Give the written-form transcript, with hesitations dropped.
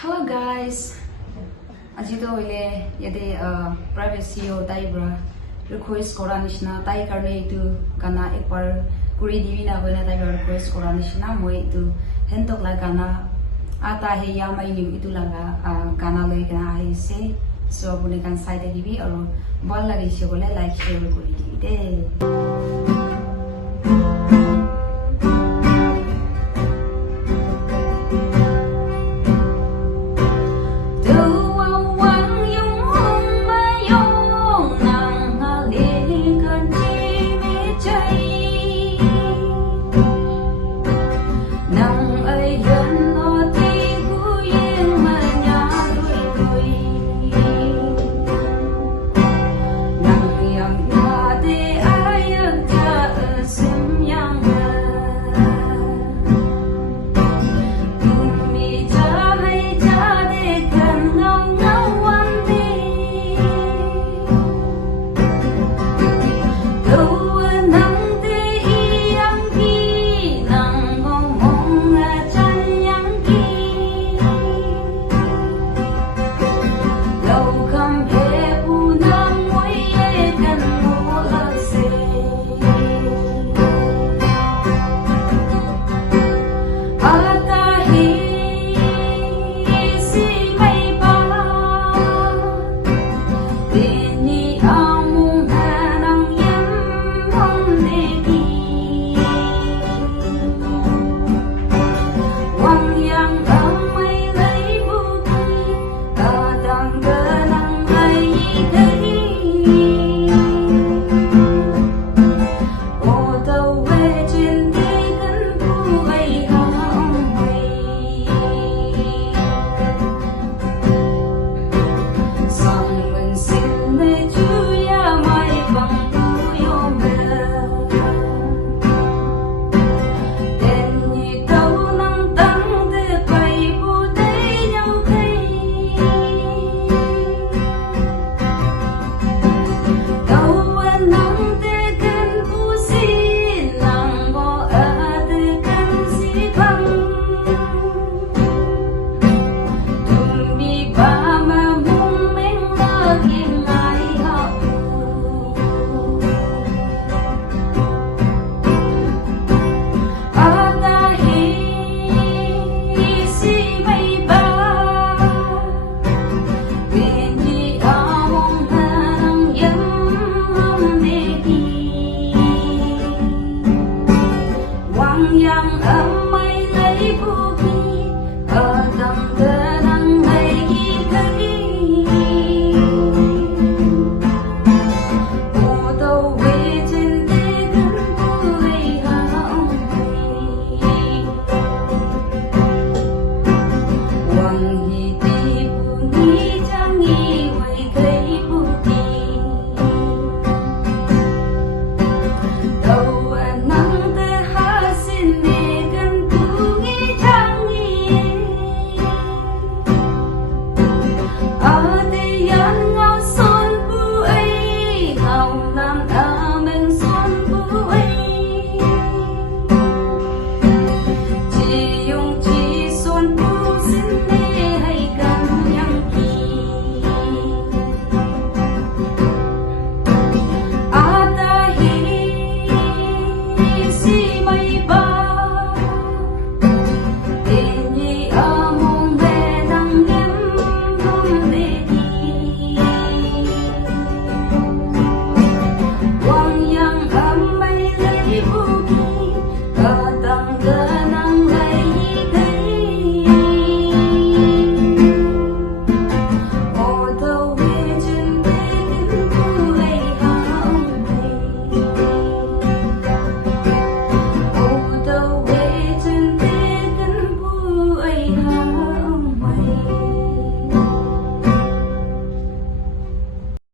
Hello guys. Aji to ile yade privacy ho tai bra request kora nishna tai karne itu gana ekbar kuri divi na hoina tai request kora nishna moi itu hentok la gana ata he yama ini itu laga gana loi kana hai se so bune kan side divi aro bol lagi se bole like share kuri divi de